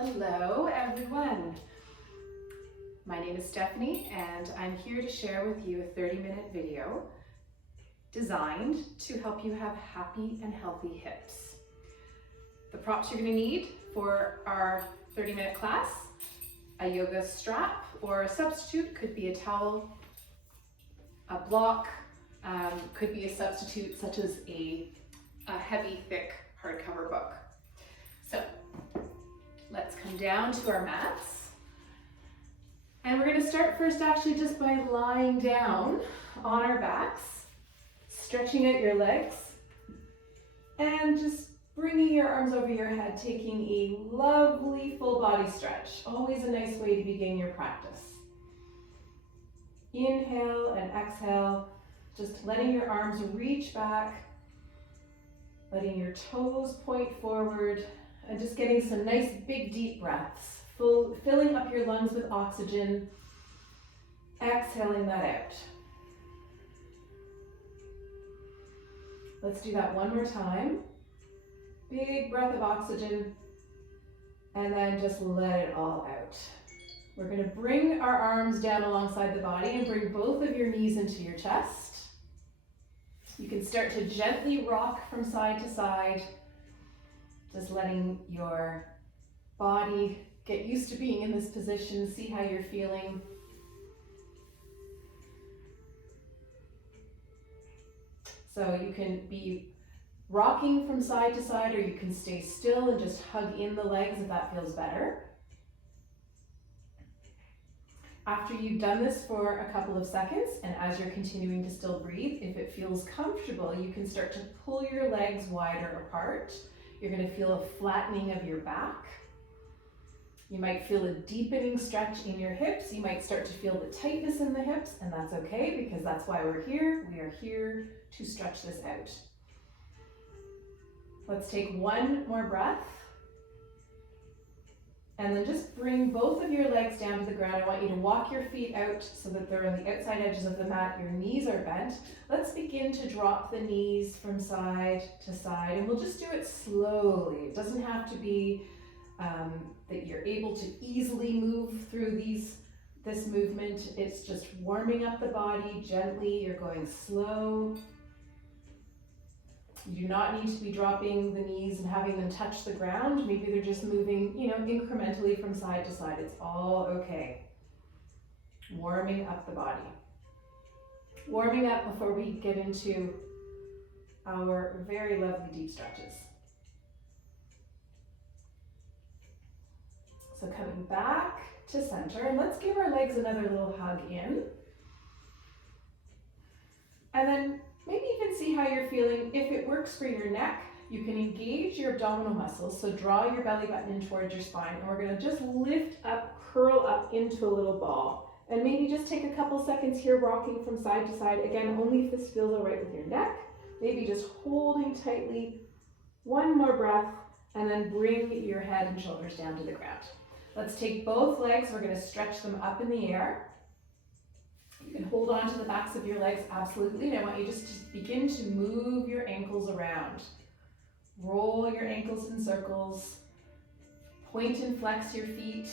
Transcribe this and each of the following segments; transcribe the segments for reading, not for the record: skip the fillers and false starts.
Hello everyone. My name is Stephanie and I'm here to share with you a 30-minute video designed to help you have happy and healthy hips. The props you're going to need for our 30-minute class: a yoga strap or a substitute, could be a towel, a block, could be a substitute such as a heavy, thick hardcover book. So let's come down to our mats. And we're going to start first actually just by lying down on our backs, stretching out your legs, and just bringing your arms over your head, taking a lovely full body stretch. Always a nice way to begin your practice. Inhale and exhale, just letting your arms reach back, letting your toes point forward, and just getting some nice big deep breaths, filling up your lungs with oxygen, exhaling that out. Let's do that one more time. Big breath of oxygen, and then just let it all out. We're going to bring our arms down alongside the body and bring both of your knees into your chest. You can start to gently rock from side to side, just letting your body get used to being in this position, see how you're feeling. So you can be rocking from side to side, or you can stay still and just hug in the legs if that feels better. After you've done this for a couple of seconds, and as you're continuing to still breathe, if it feels comfortable, you can start to pull your legs wider apart. You're going to feel a flattening of your back. You might feel a deepening stretch in your hips. You might start to feel the tightness in the hips, and that's okay because that's why we're here. We are here to stretch this out. Let's take one more breath. And then just bring both of your legs down to the ground. I want you to walk your feet out so that they're on the outside edges of the mat. Your knees are bent. Let's begin to drop the knees from side to side, and we'll just do it slowly. It doesn't have to be that you're able to easily move through this movement. It's just warming up the body gently. You're going slow. You do not need to be dropping the knees and having them touch the ground. Maybe they're just moving, incrementally from side to side. It's all okay. Warming up the body. Warming up before we get into our very lovely deep stretches. So coming back to center, and let's give our legs another little hug in. And then maybe even see how you're feeling. If it works for your neck, you can engage your abdominal muscles. So draw your belly button in towards your spine, and we're going to just lift up, curl up into a little ball. And maybe just take a couple seconds here rocking from side to side. Again, only if this feels all right with your neck. Maybe just holding tightly. One more breath, and then bring your head and shoulders down to the ground. Let's take both legs. We're going to stretch them up in the air. You can hold on to the backs of your legs, absolutely. And I want you just to begin to move your ankles around. Roll your ankles in circles. Point and flex your feet.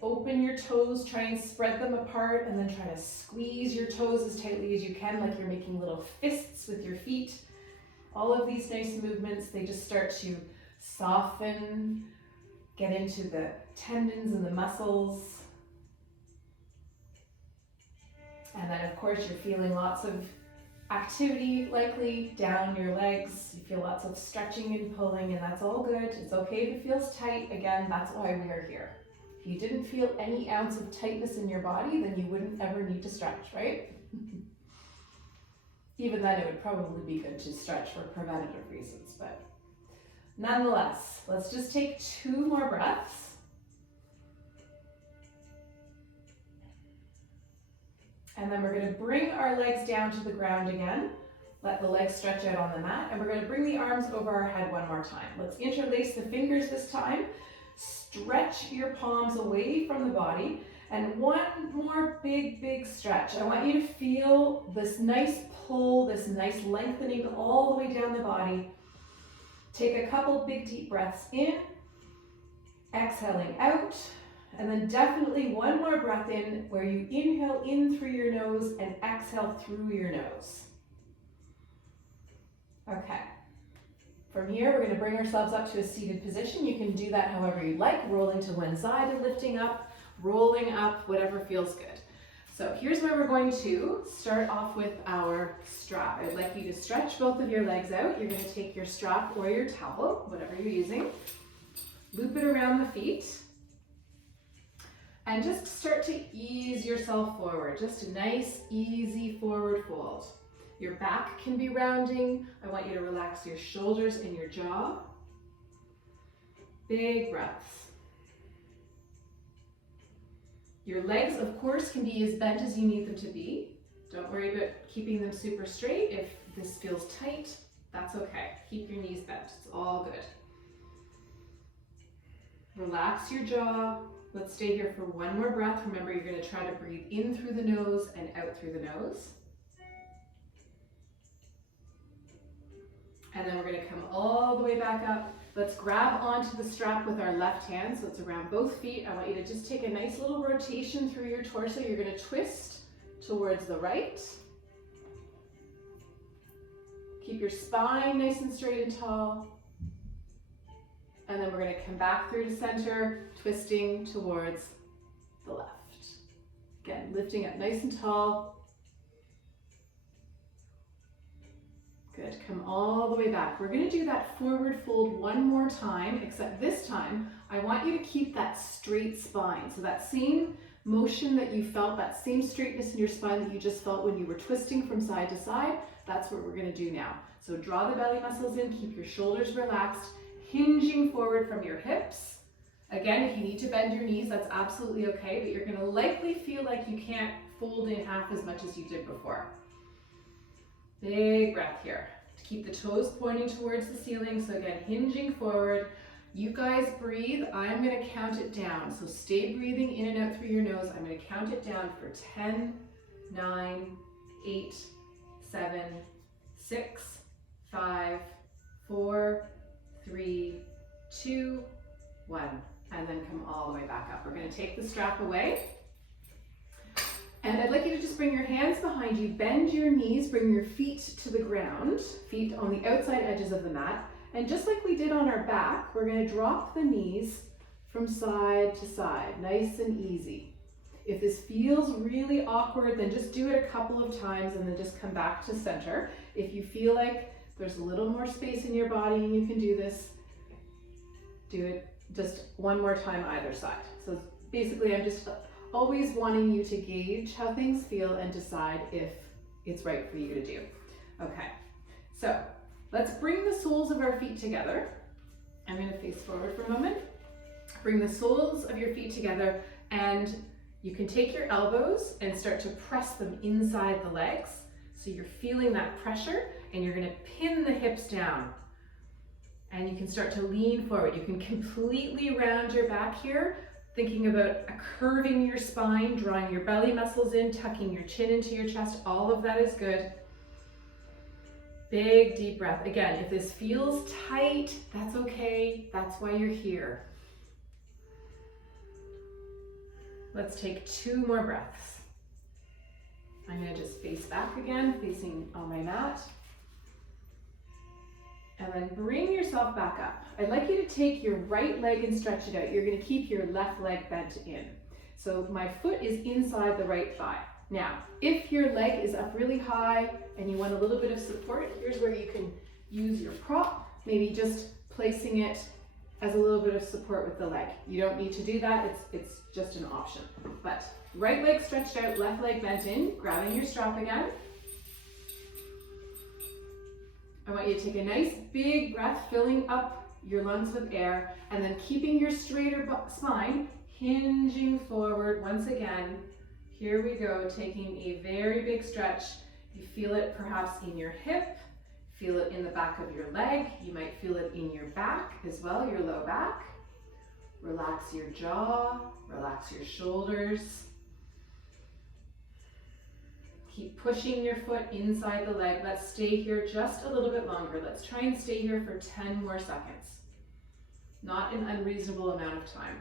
Open your toes, try and spread them apart, and then try to squeeze your toes as tightly as you can, like you're making little fists with your feet. All of these nice movements, they just start to soften, get into the tendons and the muscles. And then of course you're feeling lots of activity likely down your legs. You feel lots of stretching and pulling, and that's all good. It's okay if it feels tight. Again, that's why we are here. If you didn't feel any ounce of tightness in your body, then you wouldn't ever need to stretch, right? Even then it would probably be good to stretch for preventative reasons, but nonetheless, let's just take 2 more breaths. And then we're going to bring our legs down to the ground again. Let the legs stretch out on the mat. And we're going to bring the arms over our head one more time. Let's interlace the fingers this time. Stretch your palms away from the body. And one more big stretch. I want you to feel this nice pull, this nice lengthening all the way down the body. Take a couple big deep breaths in Exhaling out, and then definitely one more breath in where you inhale in through your nose and exhale through your nose. Okay. From here, we're going to bring ourselves up to a seated position. You can do that however you like, rolling to one side and lifting up, rolling up, whatever feels good. So here's where we're going to start off with our strap. I'd like you to stretch both of your legs out. You're going to take your strap or your towel, whatever you're using, loop it around the feet, and just start to ease yourself forward. Just a nice, easy forward fold. Your back can be rounding. I want you to relax your shoulders and your jaw. Big breaths. Your legs, of course, can be as bent as you need them to be. Don't worry about keeping them super straight. If this feels tight, that's okay. Keep your knees bent. It's all good. Relax your jaw. Let's stay here for one more breath. Remember, you're going to try to breathe in through the nose and out through the nose. And then we're going to come all the way back up. Let's grab onto the strap with our left hand, so it's around both feet. I want you to just take a nice little rotation through your torso. You're going to twist towards the right. Keep your spine nice and straight and tall. And then we're going to come back through to center, twisting towards the left. Again, lifting up nice and tall. Good, come all the way back. We're going to do that forward fold one more time, except this time, I want you to keep that straight spine. So that same motion that you felt, that same straightness in your spine that you just felt when you were twisting from side to side, that's what we're going to do now. So draw the belly muscles in, keep your shoulders relaxed, hinging forward from your hips. Again, if you need to bend your knees, that's absolutely okay, but you're going to likely feel like you can't fold in half as much as you did before. Big breath here. To keep the toes pointing towards the ceiling. So again, hinging forward. You guys breathe. I'm going to count it down. So stay breathing in and out through your nose. I'm going to count it down for 10, 9, 8, 7, 6, 5, 4, 3, 2, 1. And then come all the way back up. We're going to take the strap away. And I'd like you to just bring your hands behind you, bend your knees, bring your feet to the ground, feet on the outside edges of the mat. And just like we did on our back, we're going to drop the knees from side to side, nice and easy. If this feels really awkward, then just do it a couple of times and then just come back to center. If you feel like there's a little more space in your body and you can do this, do it just one more time either side. So basically I'm just always wanting you to gauge how things feel and decide if it's right for you to do. Okay, so let's bring the soles of our feet together. I'm going to face forward for a moment. Bring the soles of your feet together, and you can take your elbows and start to press them inside the legs. So you're feeling that pressure, and you're going to pin the hips down. And you can start to lean forward. You can completely round your back here, thinking about curving your spine, drawing your belly muscles in, tucking your chin into your chest. All of that is good. Big deep breath. Again, if this feels tight, that's okay. That's why you're here. Let's take 2 more breaths. I'm going to just face back again, facing on my mat. And then bring yourself back up. I'd like you to take your right leg and stretch it out. You're going to keep your left leg bent in. So my foot is inside the right thigh. Now, if your leg is up really high and you want a little bit of support, here's where you can use your prop, maybe just placing it as a little bit of support with the leg. You don't need to do that, it's just an option. But right leg stretched out, left leg bent in, grabbing your strap again. I want you to take a nice big breath, filling up your lungs with air, and then keeping your straighter spine, hinging forward once again. Here we go, taking a very big stretch. You feel it perhaps in your hip, feel it in the back of your leg. You might feel it in your back as well, your low back. Relax your jaw, relax your shoulders. Keep pushing your foot inside the leg. Let's stay here just a little bit longer. Let's try and stay here for 10 more seconds. not an unreasonable amount of time.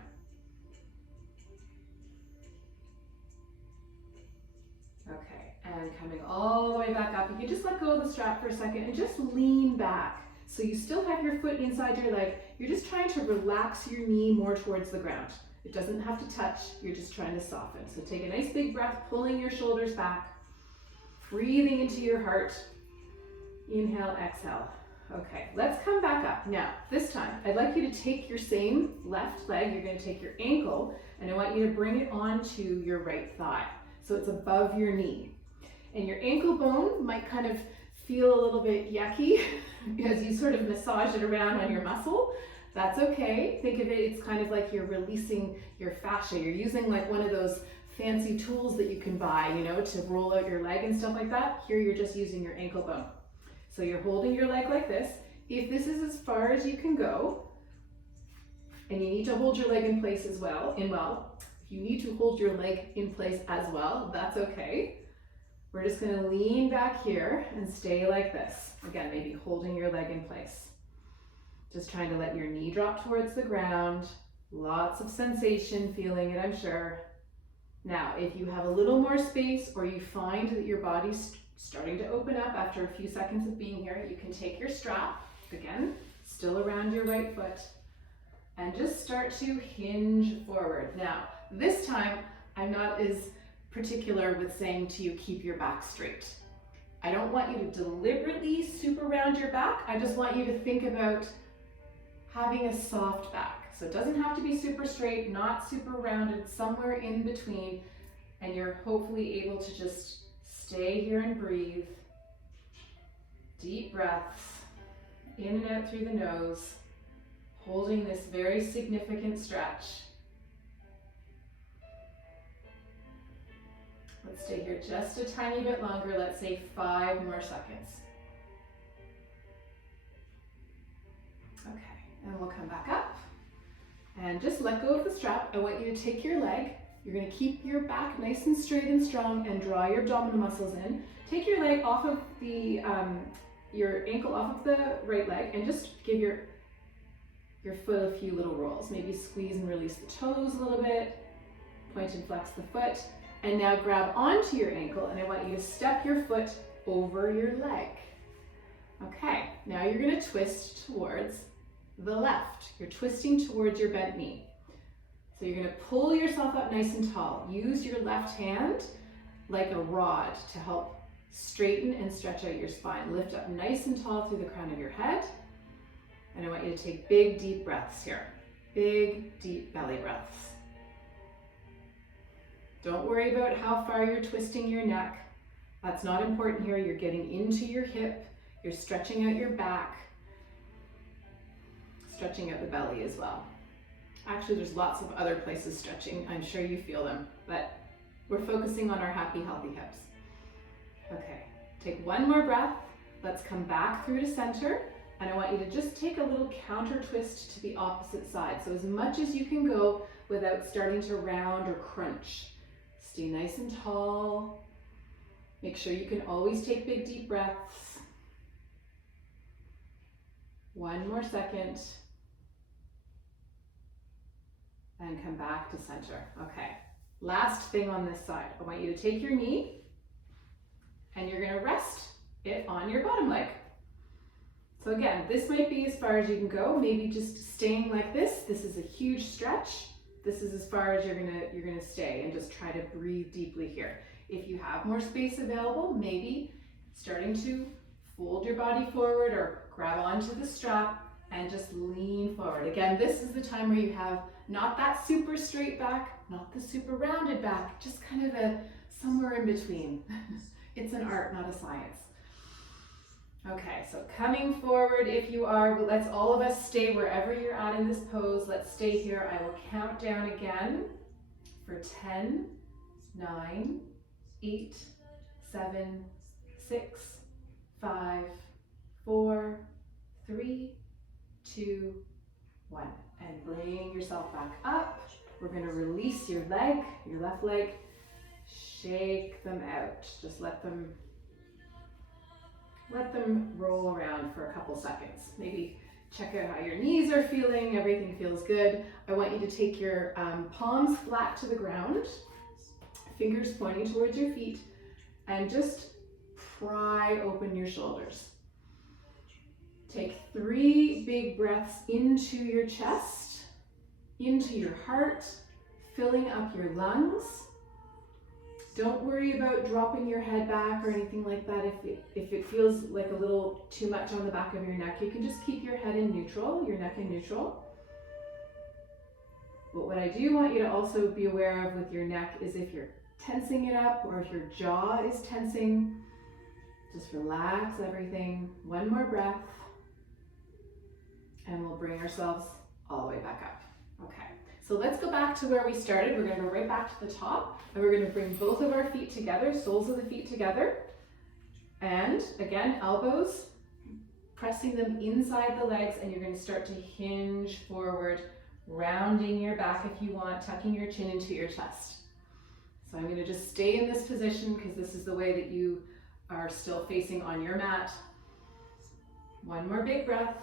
Okay, and coming all the way back up. You can just let go of the strap for a second and just lean back. So you still have your foot inside your leg. You're just trying to relax your knee more towards the ground. It doesn't have to touch, you're just trying to soften. So take a nice big breath, pulling your shoulders back, breathing into your heart. Inhale, exhale. Okay, let's come back up. Now, this time, I'd like you to take your same left leg, you're gonna take your ankle, and I want you to bring it onto your right thigh. So it's above your knee. And your ankle bone might kind of feel a little bit yucky as you sort of massage it around on your muscle. That's okay. Think of it, it's kind of like you're releasing your fascia. You're using like one of those fancy tools that you can buy, you know, to roll out your leg and stuff like that. Here you're just using your ankle bone. So you're holding your leg like this. If this is as far as you can go, and you need to hold your leg in place as well, if you need to hold your leg in place as well, that's okay. We're just gonna lean back here and stay like this. Again, maybe holding your leg in place. Just trying to let your knee drop towards the ground. Lots of sensation, feeling it, I'm sure. Now, if you have a little more space or you find that your body's starting to open up after a few seconds of being here, you can take your strap, again, still around your right foot, and just start to hinge forward. Now, this time, I'm not as particular with saying to you, keep your back straight. I don't want you to deliberately super round your back. I just want you to think about having a soft back. So it doesn't have to be super straight, not super rounded, somewhere in between, and you're hopefully able to just stay here and breathe. Deep breaths, in and out through the nose, holding this very significant stretch. Let's stay here just a tiny bit longer, let's say 5 more seconds. Okay, and we'll come back up and just let go of the strap. I want you to take your leg. You're going to keep your back nice and straight and strong and draw your abdominal muscles in. Take your leg off of the, your ankle off of the right leg and just give your foot a few little rolls. Maybe squeeze and release the toes a little bit, point and flex the foot, and now grab onto your ankle and I want you to step your foot over your leg. Okay, now you're going to twist towards the left. You're twisting towards your bent knee. So you're going to pull yourself up nice and tall. Use your left hand like a rod to help straighten and stretch out your spine. Lift up nice and tall through the crown of your head. And I want you to take big, deep breaths here. Big, deep belly breaths. Don't worry about how far you're twisting your neck. That's not important here. You're getting into your hip. You're stretching out your back. Stretching out the belly as well. Actually, there's lots of other places stretching. I'm sure you feel them, but we're focusing on our happy, healthy hips. Okay, take one more breath. Let's come back through to center. And I want you to just take a little counter twist to the opposite side. So as much as you can go without starting to round or crunch. Stay nice and tall. Make sure you can always take big, deep breaths. One more second. And come back to center. Okay, last thing on this side. I want you to take your knee and you're gonna rest it on your bottom leg. So again, this might be as far as you can go. Maybe just staying like this. This is a huge stretch. This is as far as you're gonna stay, and just try to breathe deeply here. If you have more space available, maybe starting to fold your body forward or grab onto the strap and just lean forward. Again, this is the time where you have not that super straight back, not the super rounded back, just kind of a somewhere in between. It's an art, not a science. Okay, so coming forward, if you are, let's all of us stay wherever you're at in this pose. Let's stay here. I will count down again for 10, 9, 8, 7, 6, 5, 4, 3, 2, 1. And bring yourself back up. We're going to release your leg, your left leg. Shake them out. Just let them roll around for a couple seconds. Maybe check out how your knees are feeling. Everything feels good. I want you to take your palms flat to the ground, fingers pointing towards your feet, and just pry open your shoulders. Take 3 big breaths into your chest, into your heart, filling up your lungs. Don't worry about dropping your head back or anything like that. If it feels like a little too much on the back of your neck, you can just keep your head in neutral, your neck in neutral. But what I do want you to also be aware of with your neck is if you're tensing it up or if your jaw is tensing, just relax everything. 1 more breath. And we'll bring ourselves all the way back up. Okay, so let's go back to where we started. We're gonna go right back to the top, and we're gonna bring both of our feet together, soles of the feet together. And again, elbows, pressing them inside the legs, and you're gonna start to hinge forward, rounding your back if you want, tucking your chin into your chest. So I'm gonna just stay in this position because this is the way that you are still facing on your mat. 1 more big breath.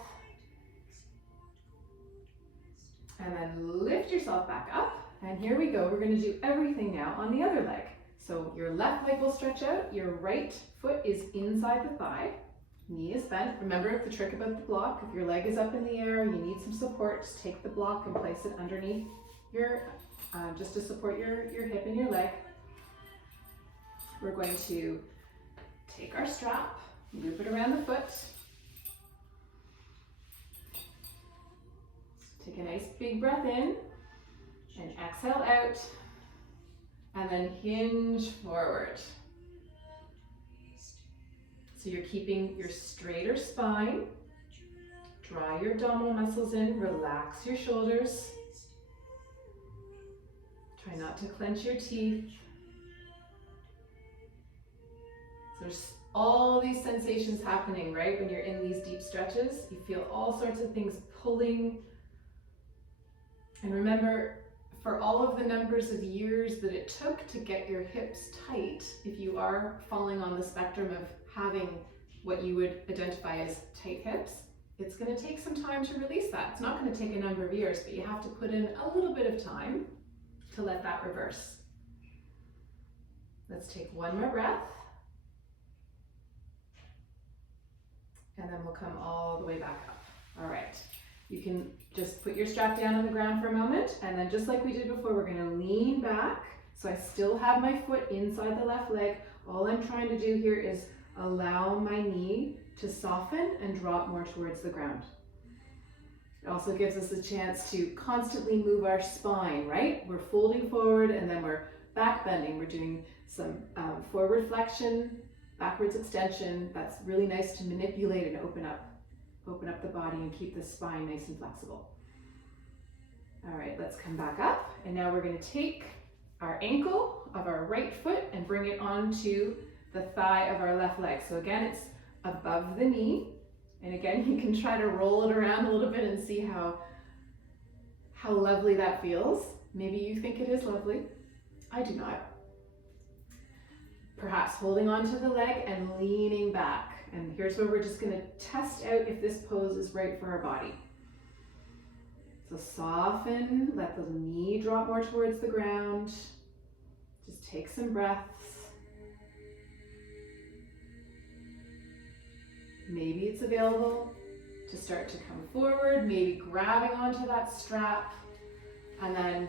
And then lift yourself back up. And here we go. We're going to do everything now on the other leg. So your left leg will stretch out. Your right foot is inside the thigh. Knee is bent. Remember the trick about the block. If your leg is up in the air, you need some support. Just take the block and place it underneath your, just to support your hip and your leg. We're going to take our strap, loop it around the foot. Take a nice big breath in and exhale out, and then hinge forward. So you're keeping your straighter spine. Draw your abdominal muscles in, relax your shoulders. Try not to clench your teeth. So there's all these sensations happening, right? When you're in these deep stretches, you feel all sorts of things pulling. And remember, for all of the numbers of years that it took to get your hips tight, if you are falling on the spectrum of having what you would identify as tight hips, it's going to take some time to release that. It's not going to take a number of years, but you have to put in a little bit of time to let that reverse. Let's take 1 more breath. And then we'll come all the way back up. All right. You can just put your strap down on the ground for a moment, and then just like we did before, we're gonna lean back. So I still have my foot inside the left leg. All I'm trying to do here is allow my knee to soften and drop more towards the ground. It also gives us a chance to constantly move our spine, right? We're folding forward and then we're back bending. We're doing some forward flexion, backwards extension. That's really nice to manipulate and open up the body and keep the spine nice and flexible. All right, let's come back up. And now we're going to take our ankle of our right foot and bring it onto the thigh of our left leg. So again, it's above the knee. And again, you can try to roll it around a little bit and see how lovely that feels. Maybe you think it is lovely. I do not. Perhaps holding onto the leg and leaning back. And here's where we're just going to test out if this pose is right for our body. So soften, let the knee drop more towards the ground. Just take some breaths. Maybe it's available to start to come forward, maybe grabbing onto that strap. And then,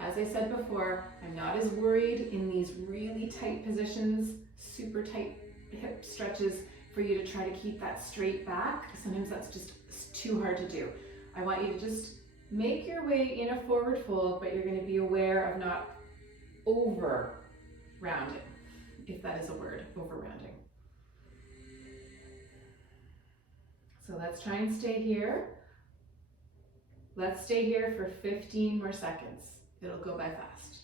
as I said before, I'm not as worried in these really tight positions, super tight hip stretches, for you to try to keep that straight back. Sometimes that's just too hard to do. I want you to just make your way in a forward fold, but you're going to be aware of not over rounding, if that is a word, over rounding. So let's try and stay here. Let's stay here for 15 more seconds. It'll go by fast.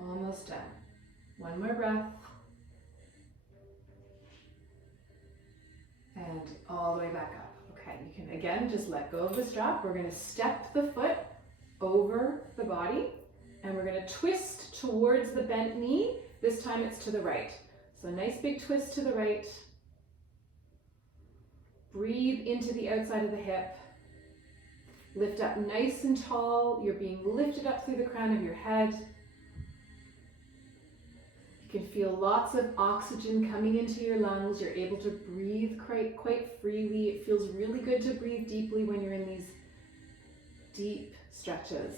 Almost done. 1 more breath. And all the way back up. Okay, you can again just let go of the strap. We're going to step the foot over the body and we're going to twist towards the bent knee. This time it's to the right. So nice big twist to the right. Breathe into the outside of the hip. Lift up nice and tall. You're being lifted up through the crown of your head. You can feel lots of oxygen coming into your lungs. You're able to breathe quite freely. It feels really good to breathe deeply when you're in these deep stretches.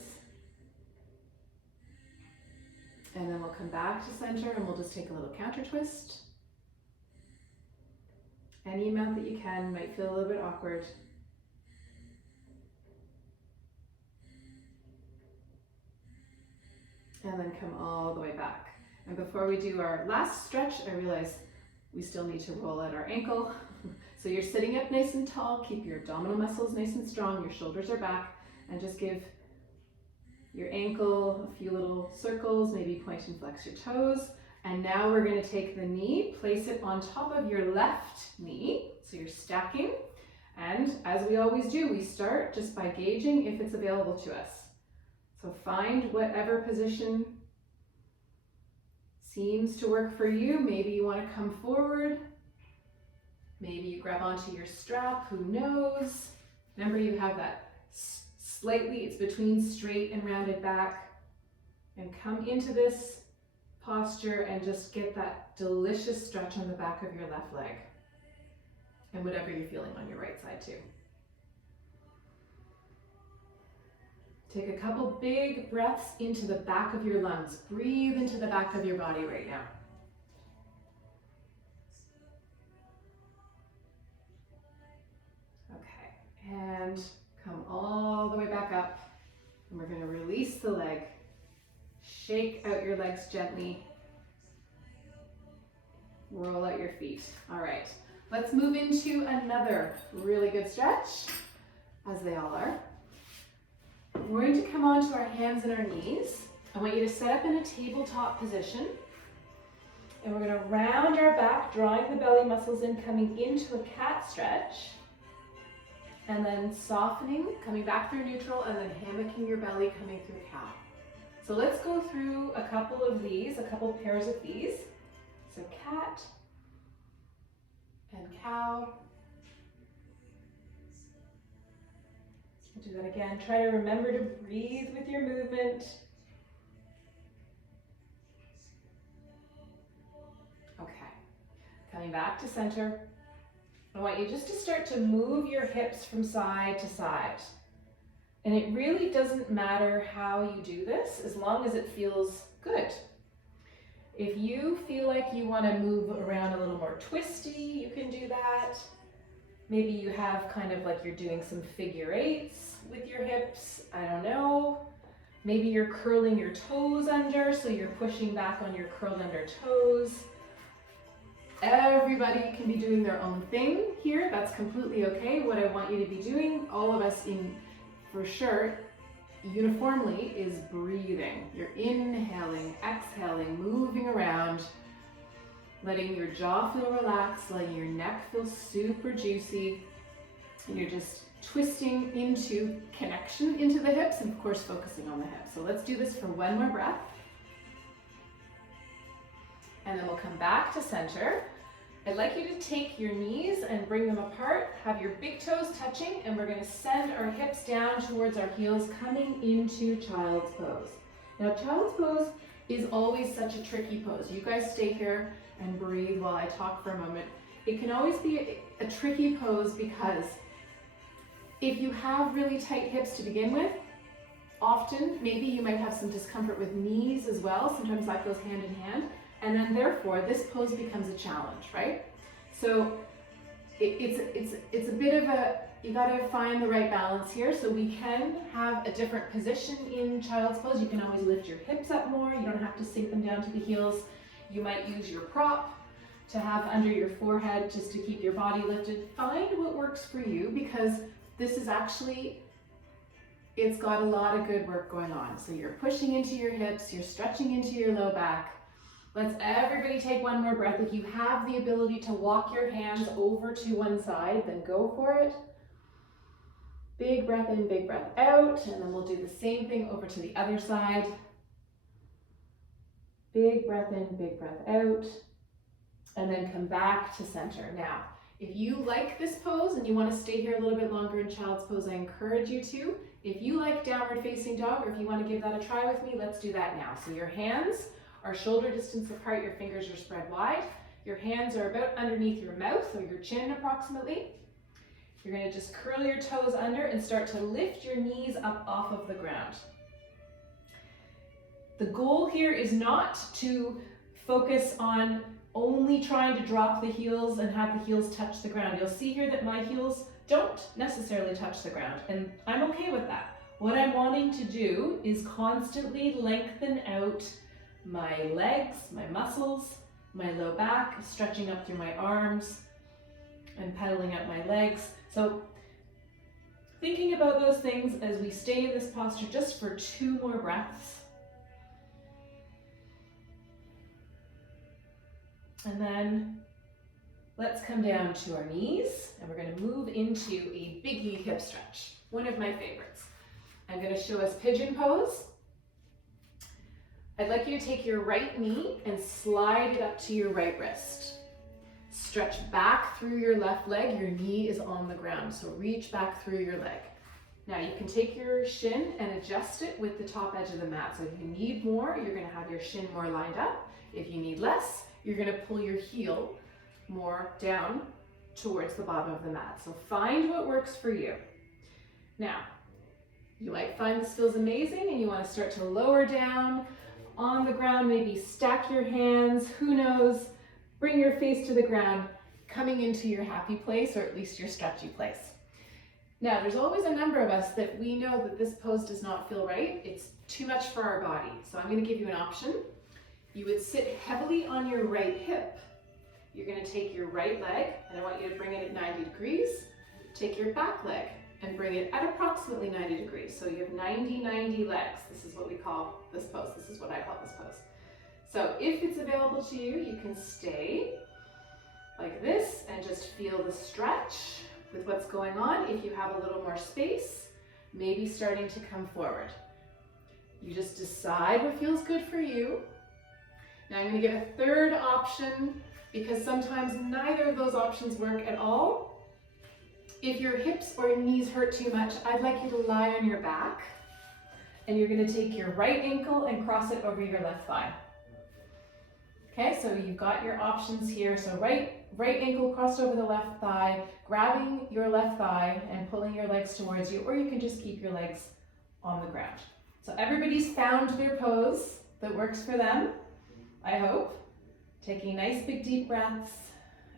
And then we'll come back to center and we'll just take a little counter twist. Any amount that you can. Might feel a little bit awkward. And then come all the way back. And before we do our last stretch, I realize we still need to roll out our ankle. So you're sitting up nice and tall, keep your abdominal muscles nice and strong, your shoulders are back, and just give your ankle a few little circles, maybe point and flex your toes. And now we're going to take the knee, place it on top of your left knee. So you're stacking. And as we always do, we start just by gauging if it's available to us. So find whatever position seems to work for you. Maybe you want to come forward. Maybe you grab onto your strap, who knows? Remember, you have that slightly, it's between straight and rounded back. And come into this posture and just get that delicious stretch on the back of your left leg. And whatever you're feeling on your right side too. Take a couple big breaths into the back of your lungs. Breathe into the back of your body right now. Okay, and come all the way back up. And we're going to release the leg. Shake out your legs gently. Roll out your feet. All right, let's move into another really good stretch, as they all are. We're going to come onto our hands and our knees. I want you to set up in a tabletop position. And we're going to round our back, drawing the belly muscles in, coming into a cat stretch. And then softening, coming back through neutral, and then hammocking your belly, coming through cow. So let's go through a couple of these, a couple pairs of these. So cat and cow. Do that again. Try to remember to breathe with your movement. Okay. Coming back to center. I want you just to start to move your hips from side to side. And it really doesn't matter how you do this, as long as it feels good. If you feel like you want to move around a little more twisty, you can do that. Maybe you have kind of like you're doing some figure eights with your hips. I don't know. Maybe you're curling your toes under, so you're pushing back on your curled under toes. Everybody can be doing their own thing here. That's completely okay. What I want you to be doing, all of us for sure, uniformly, is breathing. You're inhaling, exhaling, moving around. Letting your jaw feel relaxed, letting your neck feel super juicy. And you're just twisting into connection into the hips and of course focusing on the hips. So let's do this for one more breath. And then we'll come back to center. I'd like you to take your knees and bring them apart. Have your big toes touching, and we're going to send our hips down towards our heels, coming into child's pose. Now child's pose is always such a tricky pose. You guys stay here and breathe while I talk for a moment. It can always be a tricky pose because if you have really tight hips to begin with, often maybe you might have some discomfort with knees as well. Sometimes that goes hand in hand. And then therefore this pose becomes a challenge, right? So it's a bit of you gotta find the right balance here. So we can have a different position in child's pose. You can always lift your hips up more. You don't have to sink them down to the heels. You might use your prop to have under your forehead just to keep your body lifted. Find what works for you, because this is actually, it's got a lot of good work going on. So you're pushing into your hips, you're stretching into your low back. Let's everybody take one more breath. If you have the ability to walk your hands over to one side, then go for it. Big breath in, big breath out, and then we'll do the same thing over to the other side. Big breath in, big breath out. and then come back to center. Now, if you like this pose and you want to stay here a little bit longer in child's pose, I encourage you to. If you like downward facing dog, or if you want to give that a try with me, let's do that now. So your hands are shoulder distance apart, your fingers are spread wide. Your hands are about underneath your mouth or your chin approximately. You're going to just curl your toes under and start to lift your knees up off of the ground. The goal here is not to focus on only trying to drop the heels and have the heels touch the ground. You'll see here that my heels don't necessarily touch the ground, and I'm okay with that. What I'm wanting to do is constantly lengthen out my legs, my muscles, my low back, stretching up through my arms and pedaling up my legs. So thinking about those things as we stay in this posture just for 2 more breaths. And then let's come down to our knees, and we're going to move into a biggie hip stretch, one of my favorites. I'm going to show us Pigeon Pose. I'd like you to take your right knee and slide it up to your right wrist. Stretch back through your left leg, your knee is on the ground, so reach back through your leg. Now you can take your shin and adjust it with the top edge of the mat. So if you need more, you're going to have your shin more lined up. If you need less, you're going to pull your heel more down towards the bottom of the mat. So find what works for you. Now, you might find this feels amazing and you want to start to lower down on the ground, maybe stack your hands, who knows, bring your face to the ground, coming into your happy place, or at least your stretchy place. Now, there's always a number of us that we know that this pose does not feel right. It's too much for our body. So I'm going to give you an option. You would sit heavily on your right hip. You're going to take your right leg, and I want you to bring it at 90 degrees. Take your back leg and bring it at approximately 90 degrees. So you have 90-90 legs. This is what we call this pose. This is what I call this pose. So if it's available to you, you can stay like this and just feel the stretch with what's going on. If you have a little more space, maybe starting to come forward. You just decide what feels good for you. Now I'm going to give a third option because sometimes neither of those options work at all. If your hips or your knees hurt too much, I'd like you to lie on your back, and you're going to take your right ankle and cross it over your left thigh. Okay, so you've got your options here. So right ankle crossed over the left thigh, grabbing your left thigh and pulling your legs towards you, or you can just keep your legs on the ground. So everybody's found their pose that works for them, I hope. Taking nice big deep breaths,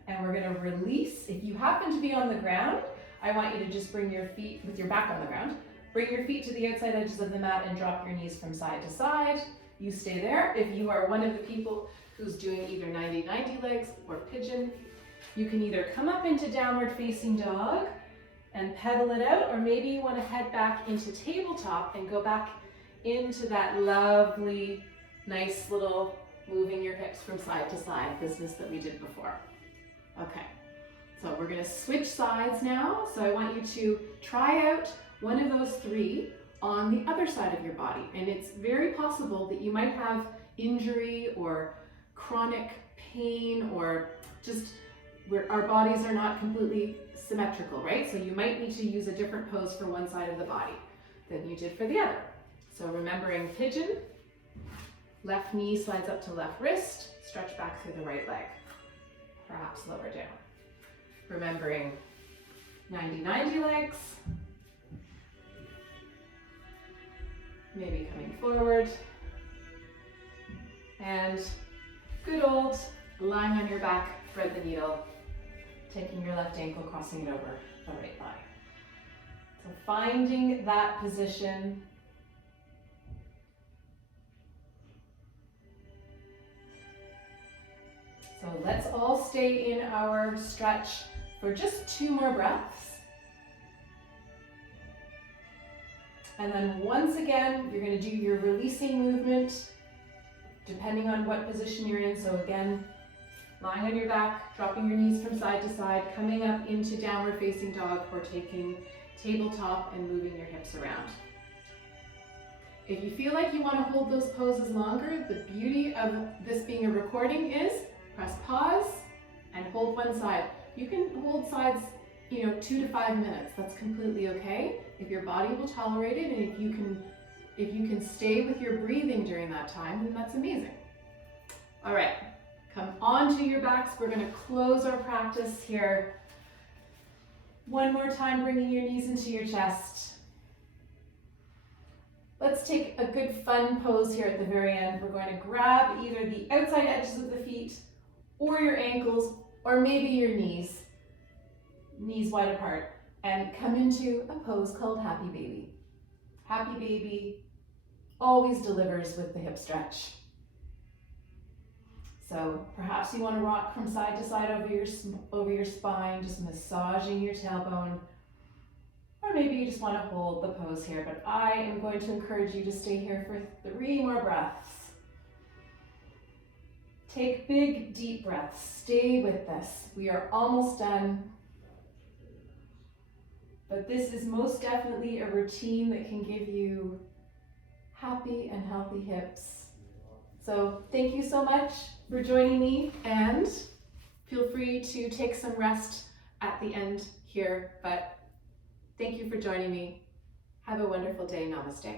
and we're going to release. If you happen to be on the ground, I want you to just bring your feet, with your back on the ground, bring your feet to the outside edges of the mat and drop your knees from side to side. You stay there. If you are one of the people who's doing either 90-90 legs or pigeon, you can either come up into downward facing dog and pedal it out, or maybe you want to head back into tabletop and go back into that lovely, nice little moving your hips from side to side business that we did before. Okay, so we're going to switch sides now. So I want you to try out one of those 3 on the other side of your body. And it's very possible that you might have injury or chronic pain, or just where our bodies are not completely symmetrical, right? So you might need to use a different pose for one side of the body than you did for the other. So remembering pigeon, left knee slides up to left wrist, stretch back through the right leg, perhaps lower down. Remembering 90-90 legs, maybe coming forward, and good old lying on your back, thread the needle, taking your left ankle, crossing it over the right thigh. So finding that position. So let's all stay in our stretch for just 2 more breaths. And then once again, you're going to do your releasing movement depending on what position you're in. So again, lying on your back, dropping your knees from side to side, coming up into downward facing dog, or taking tabletop and moving your hips around. If you feel like you want to hold those poses longer, the beauty of this being a recording is press pause, one side. You can hold sides, 2 to 5 minutes. That's completely okay. If your body will tolerate it, and if you can stay with your breathing during that time, then that's amazing. All right, come onto your backs. We're gonna close our practice here. One more time, bringing your knees into your chest. Let's take a good fun pose here at the very end. We're going to grab either the outside edges of the feet or your ankles, or maybe your knees wide apart, and come into a pose called Happy Baby. Happy Baby always delivers with the hip stretch. So perhaps you want to rock from side to side over your spine, just massaging your tailbone. Or maybe you just want to hold the pose here, but I am going to encourage you to stay here for 3 more breaths. Take big, deep breaths. Stay with this. We are almost done. But this is most definitely a routine that can give you happy and healthy hips. So thank you so much for joining me, and feel free to take some rest at the end here, but thank you for joining me. Have a wonderful day. Namaste.